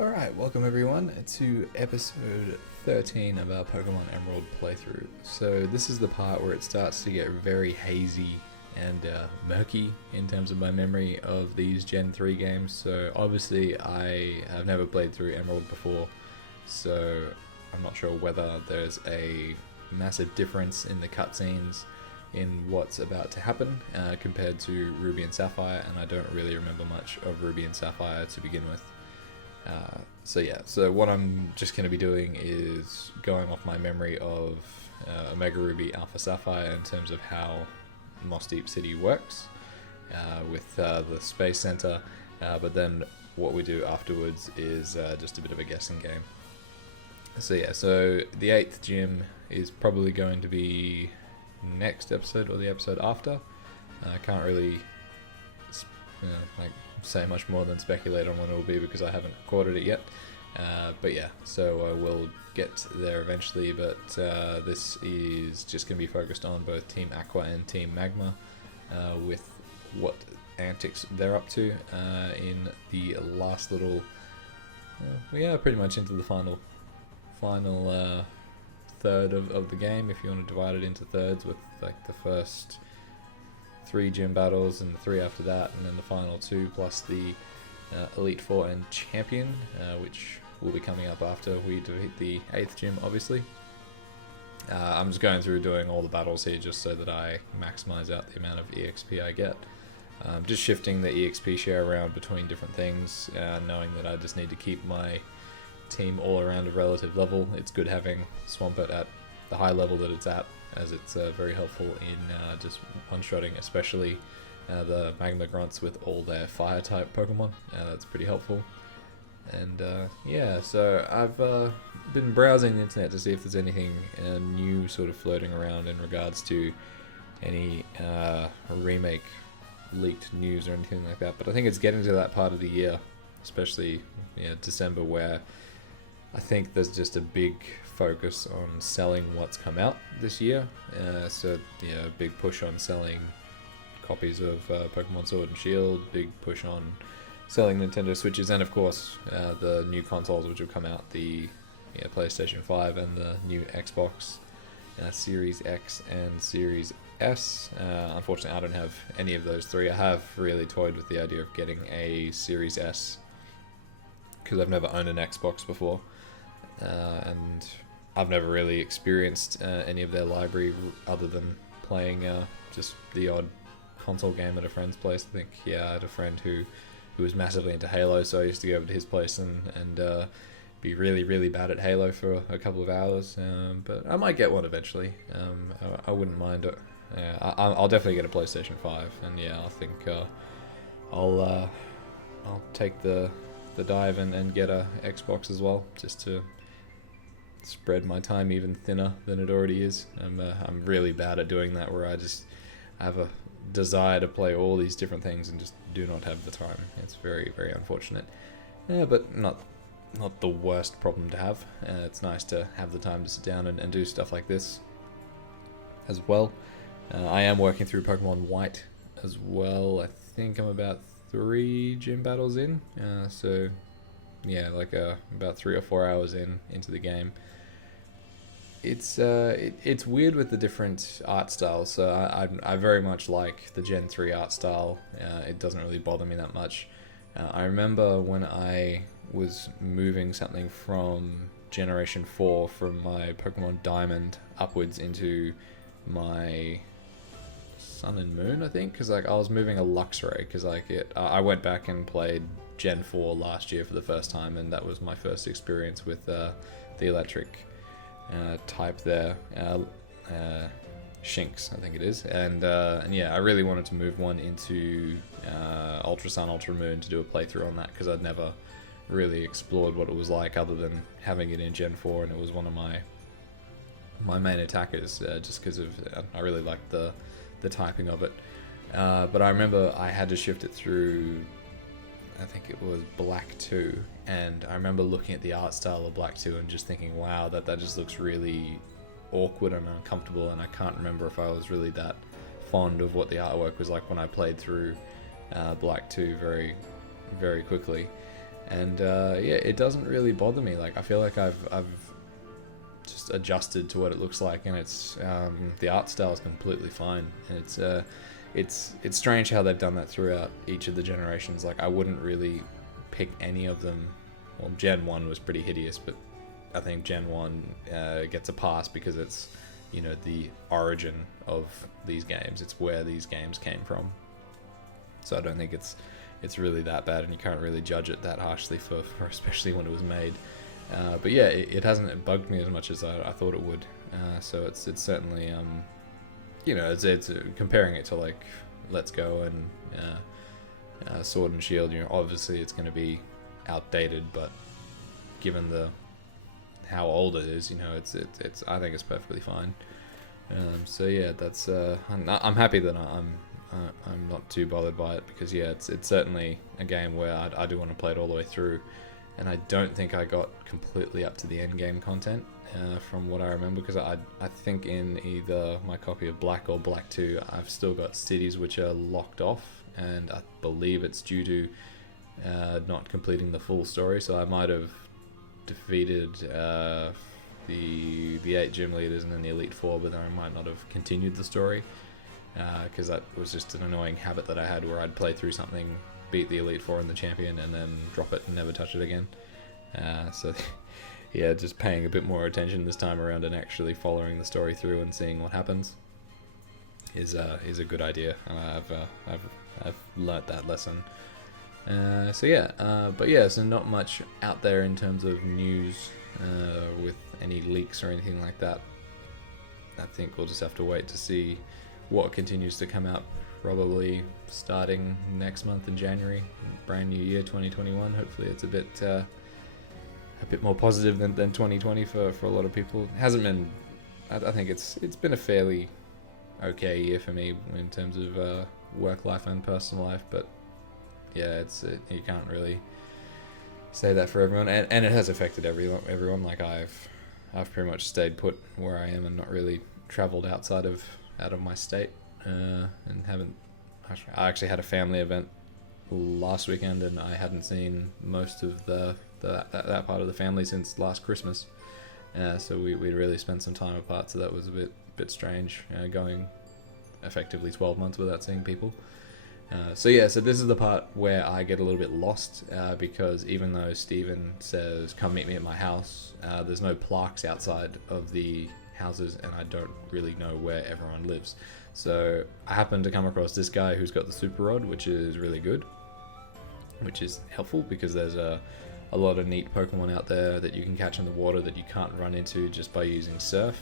Alright, welcome everyone to episode 13 of our Pokemon Emerald playthrough. So this is the part where it starts to get very hazy and murky in terms of my memory of these Gen 3 games. So obviously I have never played through Emerald before, so I'm not sure whether there's a massive difference in the cutscenes in what's about to happen compared to Ruby and Sapphire, and I don't really remember much of Ruby and Sapphire to begin with. So what I'm just going to be doing is going off my memory of Omega Ruby Alpha Sapphire in terms of how Mossdeep City works with the Space Center, but then what we do afterwards is just a bit of a guessing game. So the 8th gym is probably going to be next episode or the episode after. I can't really say much more than speculate on when it will be because I haven't recorded it yet. But yeah, so I will get there eventually, but this is just going to be focused on both Team Aqua and Team Magma with what antics they're up to in the last little... we are pretty much into the final third of the game, if you want to divide it into thirds, with like the first 3 gym battles and the 3 after that, and then the final 2 plus the Elite Four and Champion, which will be coming up after we defeat the 8th gym, obviously. I'm just going through doing all the battles here just so that I maximize out the amount of EXP I get. Just shifting the EXP share around between different things, knowing that I just need to keep my team all around a relative level. It's good having Swampert at the high level that it's at, as it's very helpful in just one-shotting, especially the Magma Grunts with all their Fire-type Pokemon. That's pretty helpful. And yeah, so I've been browsing the internet to see if there's anything new sort of floating around in regards to any remake leaked news or anything like that. But I think it's getting to that part of the year, especially December, where I think there's just a big focus on selling what's come out this year. So a big push on selling copies of Pokemon Sword and Shield, big push on selling Nintendo Switches, and of course the new consoles which have come out, the PlayStation 5 and the new Xbox Series X and Series S. Unfortunately I don't have any of those 3. I have really toyed with the idea of getting a Series S because I've never owned an Xbox before, and I've never really experienced any of their library other than playing just the odd console game at a friend's place. I think I had a friend who was massively into Halo, so I used to go over to his place and be really bad at Halo for a couple of hours. But I might get one eventually. I wouldn't mind it. I'll definitely get a PlayStation 5, and I think I'll take the dive and get a Xbox as well, just to spread my time even thinner than it already is. I'm really bad at doing that, where I have a desire to play all these different things and just do not have the time. It's very unfortunate, but not the worst problem to have. It's nice to have the time to sit down and do stuff like this as well. I am working through Pokemon White as well. I think I'm about 3 gym battles in, so about 3 or 4 hours into the game. It's weird with the different art styles. So I very much like the Gen 3 art style. It doesn't really bother me that much. I remember when I was moving something from Generation 4 from my Pokemon Diamond upwards into my Sun and Moon, I think, because I was moving a Luxray, because I went back and played Gen 4 last year for the first time, and that was my first experience with the electric type there, Shinx I think it is, and I really wanted to move one into Ultra Sun, Ultra Moon to do a playthrough on that, because I'd never really explored what it was like other than having it in Gen 4, and it was one of my main attackers, just because of I really liked the typing of it. But I remember I had to shift it through, I think it was Black 2, and I remember looking at the art style of Black 2 and just thinking, wow, that just looks really awkward and uncomfortable, and I can't remember if I was really that fond of what the artwork was like when I played through Black 2 very quickly. And yeah, it doesn't really bother me. Like I feel like I've just adjusted to what it looks like, and it's the art style is completely fine. And it's strange how they've done that throughout each of the generations. Like I wouldn't really pick any of them. Well, Gen 1 was pretty hideous, but I think Gen 1 gets a pass because it's, you know, the origin of these games. It's where these games came from. So I don't think it's really that bad, and you can't really judge it that harshly for especially when it was made. But yeah, it hasn't bugged me as much as I thought it would. So it's certainly, you know, it's comparing it to like Let's Go and Sword and Shield. You know, obviously it's going to be outdated, but given how old it is, you know, it's I think it's perfectly fine. So yeah, that's I'm happy that I'm not too bothered by it, because yeah, it's certainly a game where I do want to play it all the way through, and I don't think I got completely up to the end game content from what I remember, because I think in either my copy of Black or Black 2 I've still got cities which are locked off, and I believe it's due to not completing the full story. So I might have defeated the 8 gym leaders and then the Elite 4, but then I might not have continued the story, because that was just an annoying habit that I had, where I'd play through something, beat the Elite 4 and the champion, and then drop it and never touch it again. So yeah, just paying a bit more attention this time around and actually following the story through and seeing what happens is a good idea. I've learnt that lesson. So yeah, but yeah, so not much out there in terms of news with any leaks or anything like that. I think we'll just have to wait to see what continues to come out, probably starting next month in January, brand new year 2021. Hopefully it's a bit more positive than 2020 for a lot of people. It hasn't been, I think it's been a fairly okay year for me in terms of work life and personal life, but yeah, you can't really say that for everyone, and it has affected everyone. Like I've pretty much stayed put where I am and not really traveled out of my state, and haven't. I actually had a family event last weekend, and I hadn't seen most of that part of the family since last Christmas. So we really spent some time apart. So that was a bit strange, going effectively 12 months without seeing people. So yeah, so this is the part where I get a little bit lost, because even though Steven says come meet me at my house, there's no plaques outside of the houses, and I don't really know where everyone lives. So I happened to come across this guy who's got the super rod, which is really good, which is helpful because there's a lot of neat Pokemon out there that you can catch in the water that you can't run into just by using Surf.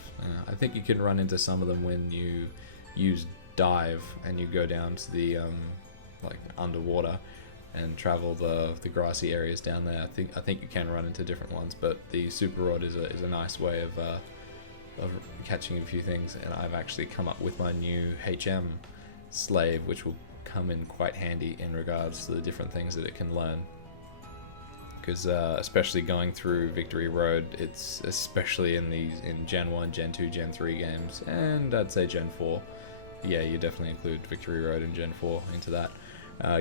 I think you can run into some of them when you use Dive and you go down to the like underwater and travel the grassy areas down there. I think you can run into different ones, but the super rod is a nice way of catching a few things. And I've actually come up with my new HM slave, which will come in quite handy in regards to the different things that it can learn. Because especially going through Victory Road, it's especially in Gen 1, Gen 2, Gen 3 games, and I'd say Gen 4. Yeah, you definitely include Victory Road and Gen 4 into that.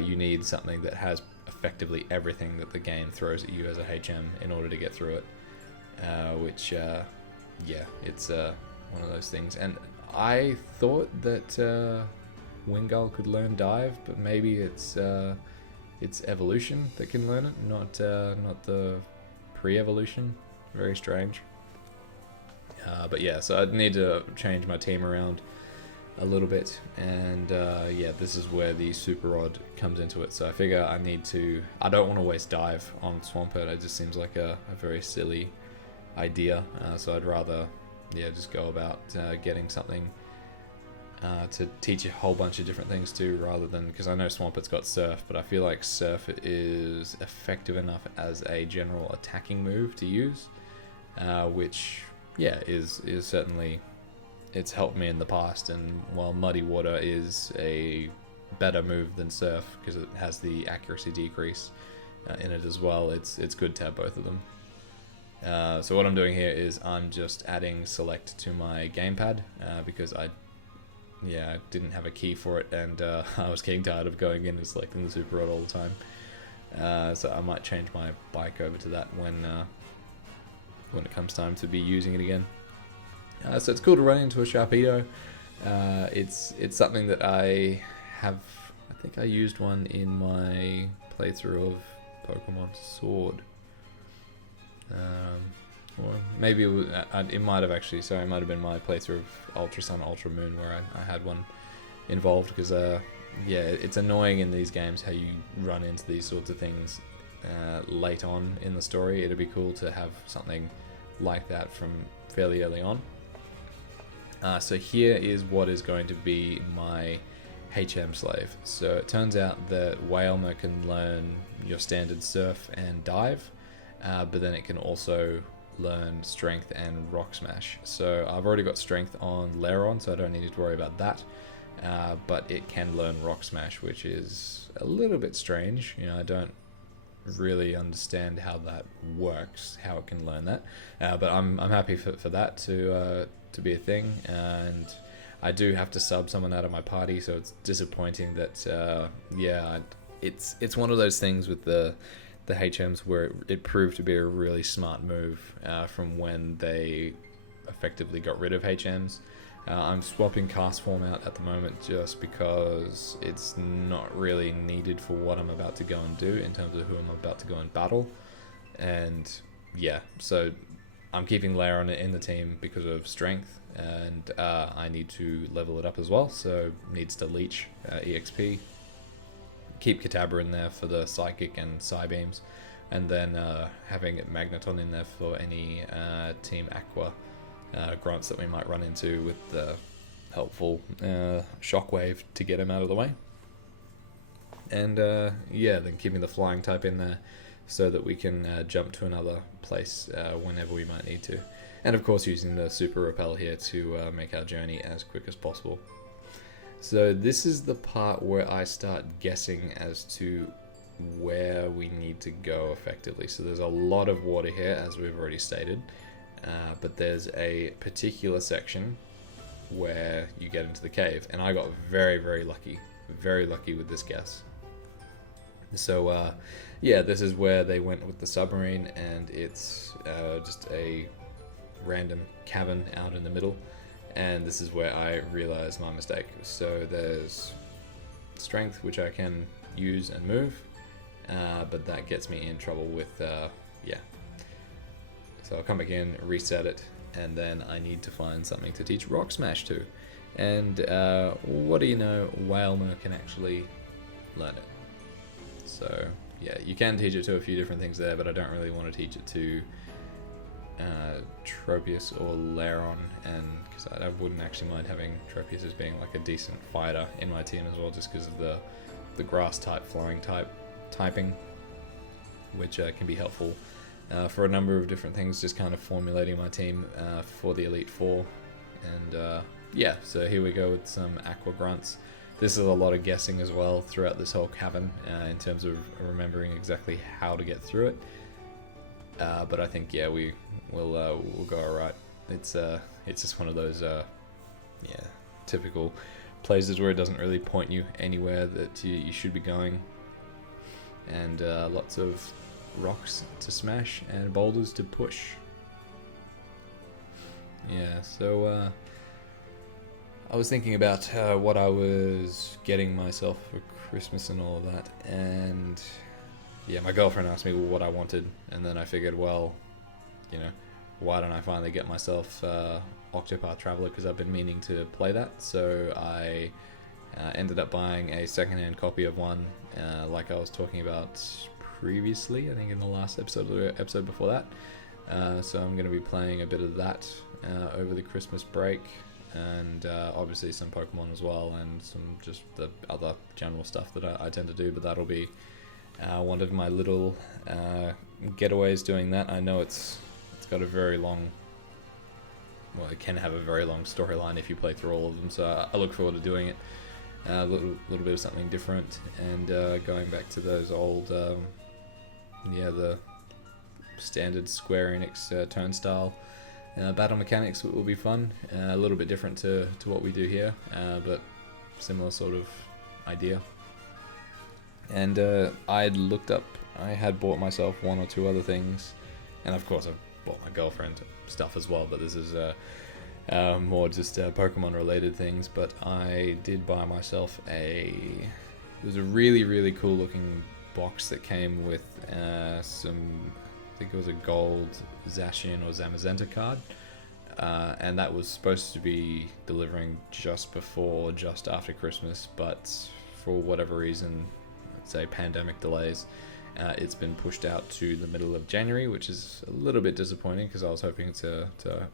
You need something that has effectively everything that the game throws at you as a HM in order to get through it. Which, yeah, it's one of those things. And I thought that Wingull could learn Dive, but maybe it's evolution that can learn it, not the pre-evolution. Very strange. But yeah, so I'd need to change my team around a little bit, and yeah, this is where the super rod comes into it. So I figure I don't want to waste Dive on Swampert. It just seems like a very silly idea. So I'd rather just go about getting something to teach a whole bunch of different things too, rather than, because I know Swampert's got Surf, but I feel like Surf is effective enough as a general attacking move to use, which is certainly, it's helped me in the past. And while Muddy Water is a better move than Surf because it has the accuracy decrease in it as well, it's good to have both of them. So what I'm doing here is I'm just adding Select to my gamepad because I didn't have a key for it, and I was getting tired of going in and selecting the super rod all the time. So I might change my bike over to that when it comes time to be using it again. So it's cool to run into a Sharpedo. It's something that I have. I think I used one in my playthrough of Pokemon Sword. Or maybe it might have actually. Sorry, it might have been my playthrough of Ultra Sun, Ultra Moon where I had one involved, because yeah, it's annoying in these games how you run into these sorts of things late on in the story. It'd be cool to have something like that from fairly early on. So here is what is going to be my HM slave. So it turns out that Wailmer can learn your standard Surf and Dive, but then it can also learn Strength and Rock Smash. So I've already got Strength on Lairon, so I don't need to worry about that. But it can learn Rock Smash, which is a little bit strange. You know, I don't really understand how that works, how it can learn that. But I'm happy for that to be a thing. And I do have to sub someone out of my party, so it's disappointing that yeah, it's one of those things with the HMs where it proved to be a really smart move from when they effectively got rid of HMs. I'm swapping cast form out at the moment just because it's not really needed for what I'm about to go and do in terms of who I'm about to go and battle. And yeah, so I'm keeping Lairon in the team because of strength, and I need to level it up as well, so needs to leech EXP. Keep Kadabra in there for the Psychic and Psybeams, and then having Magneton in there for any Team Aqua grunts that we might run into with the helpful Shockwave to get him out of the way. And yeah, then keeping the flying type in there so that we can jump to another place whenever we might need to. And of course using the Super Repel here to make our journey as quick as possible. So this is the part where I start guessing as to where we need to go effectively. So there's a lot of water here, as we've already stated. But there's a particular section where you get into the cave, and I got very lucky with this guess. So yeah, this is where they went with the submarine, and it's just a random cavern out in the middle, and this is where I realized my mistake. So there's strength, which I can use and move, but that gets me in trouble with yeah. So I'll come back in, reset it, and then I need to find something to teach Rock Smash to. And what do you know, Wailmer can actually learn it. So yeah, you can teach it to a few different things there, but I don't really want to teach it to Tropius or Lairon, and because I wouldn't actually mind having Tropius as being like a decent fighter in my team as well, just because of the grass type, flying type typing, which can be helpful for a number of different things, just kind of formulating my team for the Elite Four. And yeah, so here we go with some Aqua Grunts. This is a lot of guessing as well throughout this whole cavern in terms of remembering exactly how to get through it. But I think yeah, we'll go alright. It's just one of those yeah, typical places where it doesn't really point you anywhere that you should be going, and lots of rocks to smash and boulders to push. Yeah, so I was thinking about what I was getting myself for Christmas and all of that, and yeah, my girlfriend asked me what I wanted, and then I figured, well, you know, why don't I finally get myself Octopath Traveler, because I've been meaning to play that. So I ended up buying a secondhand copy of one, like I was talking about previously, I think in the last episode or the episode before that. So I'm going to be playing a bit of that over the Christmas break, and obviously some Pokemon as well, and some just the other general stuff that I tend to do, but that'll be one of my little getaways doing that. I know it's got a very long, well, it can have a very long storyline if you play through all of them, so I look forward to doing it. A little bit of something different, and going back to those old, yeah, the standard Square Enix turnstile battle mechanics will be fun. A little bit different to what we do here, but similar sort of idea. And I'd looked up I had bought myself one or two other things, and of course I've bought my girlfriend stuff as well, but this is more just Pokemon related things. But I did buy myself it was a really, really cool looking box that came with some, I think it was a gold Zacian or Zamazenta card. And that was supposed to be delivering just after Christmas, but for whatever reason, let's say pandemic delays, it's been pushed out to the middle of January, which is a little bit disappointing because I was hoping to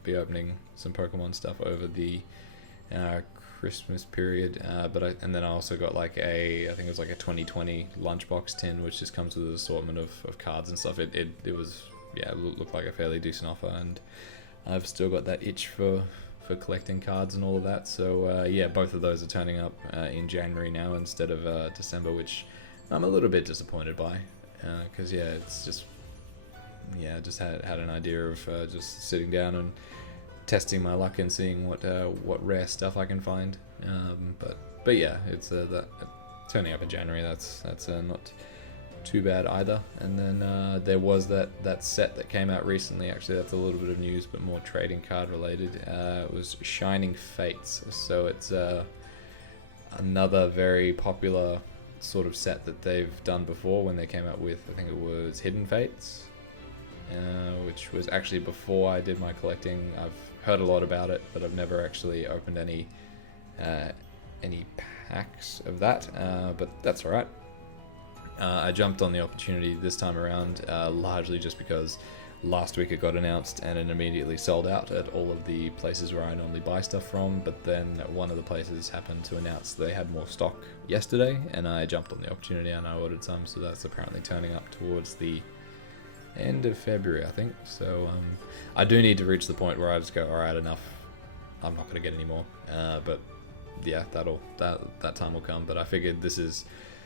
be opening some Pokemon stuff over the Christmas period. And then I also got I think it was like a 2020 lunchbox tin, which just comes with an assortment of cards and stuff. It was, yeah, it looked like a fairly decent offer, and I've still got that itch for collecting cards and all of that. So yeah, both of those are turning up in January now instead of December, which I'm a little bit disappointed by. Because yeah, it's just, yeah, I just had an idea of just sitting down and testing my luck and seeing what rare stuff I can find. But yeah, it's that turning up in January. That's not too bad either. And then there was that set that came out recently. Actually, that's a little bit of news, but more trading card related. It was Shining Fates. So it's another very popular sort of set that they've done before when they came out with, I think it was Hidden Fates, which was actually before I did my collecting. I've heard a lot about it, but I've never actually opened any packs of that, but that's alright. I jumped on the opportunity this time around, largely just because last week it got announced and it immediately sold out at all of the places where I normally buy stuff from, but then one of the places happened to announce they had more stock yesterday, and I jumped on the opportunity and I ordered some, so that's apparently turning up towards the end of February, I think. So I do need to reach the point where I just go, alright, enough, I'm not going to get any more, but yeah, that time will come. But I figured this is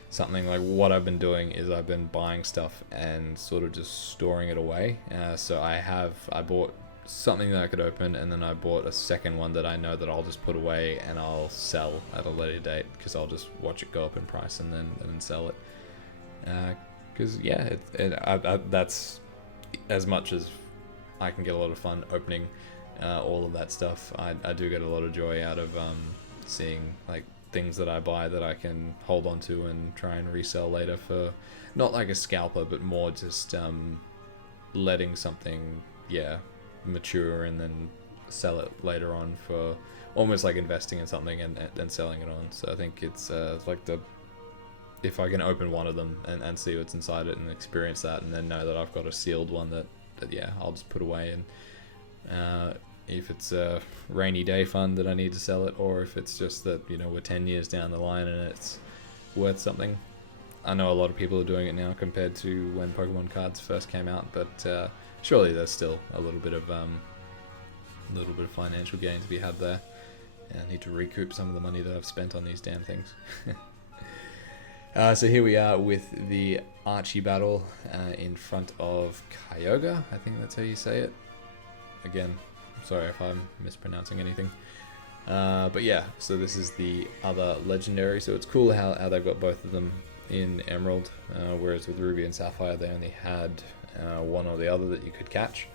something like what I've been doing is I've been buying stuff and sort of just storing it away. So I bought something that I could open, and then I bought a second one that I know that I'll just put away and I'll sell at a later date, because I'll just watch it go up in price and then sell it. Because yeah, that's as much as I can get a lot of fun opening all of that stuff. I do get a lot of joy out of seeing like things that I buy that I can hold on to and try and resell later for not like a scalper, but more just letting something mature and then sell it later on, for almost like investing in something and selling it on. So I think it's like if I can open one of them and see what's inside it and experience that, and then know that I've got a sealed one that I'll just put away, and if it's a rainy day fund that I need to sell it, or if it's just that, we're 10 years down the line and it's worth something. I know a lot of people are doing it now compared to when Pokemon cards first came out, but surely there's still a little bit of financial gain to be had there. And I need to recoup some of the money that I've spent on these damn things. So here we are with the Archie battle in front of Kyogre. I think that's how you say it. Again, sorry if I'm mispronouncing anything. But yeah, so this is the other legendary. So it's cool how they've got both of them in Emerald, whereas with Ruby and Sapphire they only had one or the other that you could catch.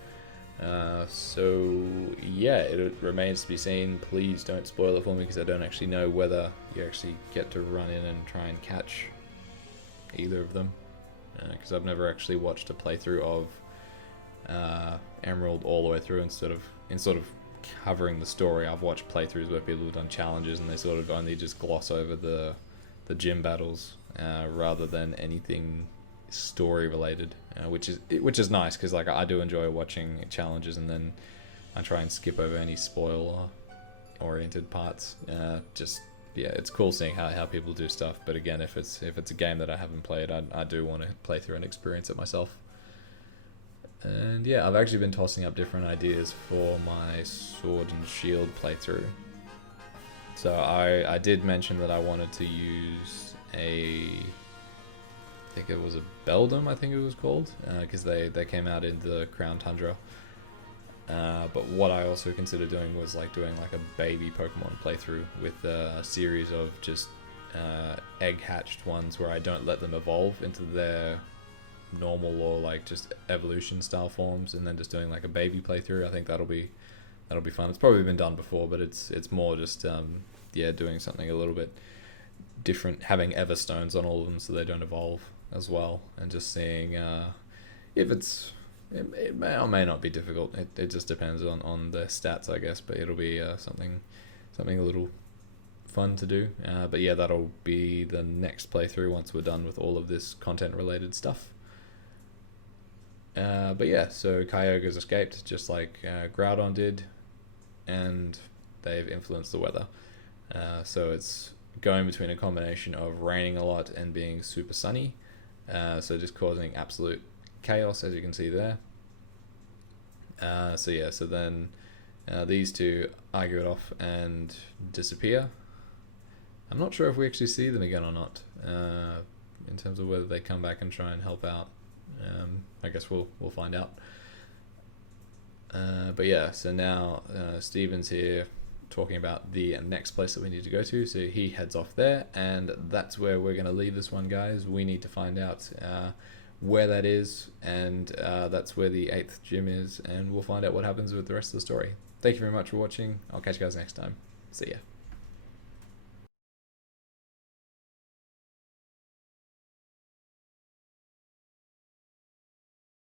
So yeah, it remains to be seen. Please don't spoil it for me, because I don't actually know whether you actually get to run in and try and catch either of them, because I've never actually watched a playthrough of Emerald all the way through. Instead of covering the story, I've watched playthroughs where people have done challenges and they sort of only just gloss over the gym battles rather than anything story related, which is nice, because like I do enjoy watching challenges, and then I try and skip over any spoiler oriented parts. It's cool seeing how people do stuff. But again, if it's a game that I haven't played, I do want to play through and experience it myself. And yeah, I've actually been tossing up different ideas for my Sword and Shield playthrough. So I did mention that I wanted to use I think it was a Beldum, I think it was called, because they came out in the Crown Tundra. But what I also considered doing was doing a baby Pokemon playthrough with a series of just egg hatched ones where I don't let them evolve into their normal or like just evolution style forms, and then just doing like a baby playthrough. I think that'll be fun. It's probably been done before, but it's more just doing something a little bit different, having Everstones on all of them so they don't evolve as well, and just seeing if it may or may not be difficult. It just depends on the stats, I guess, but it'll be something a little fun to do. But yeah, that'll be the next playthrough once we're done with all of this content related stuff. But yeah, so Kyogre's escaped just like Groudon did, and they've influenced the weather. So it's going between a combination of raining a lot and being super sunny, so just causing absolute chaos, as you can see there. So then these two argue it off and disappear. I'm not sure if we actually see them again or not, in terms of whether they come back and try and help out. I guess we'll find out. But yeah, so now Steven's here talking about the next place that we need to go to, so he heads off there, and that's where we're going to leave this one, guys. We need to find out where that is, and that's where the 8th gym is, and we'll find out what happens with the rest of the story. Thank you very much for watching. I'll catch you guys next time. See ya.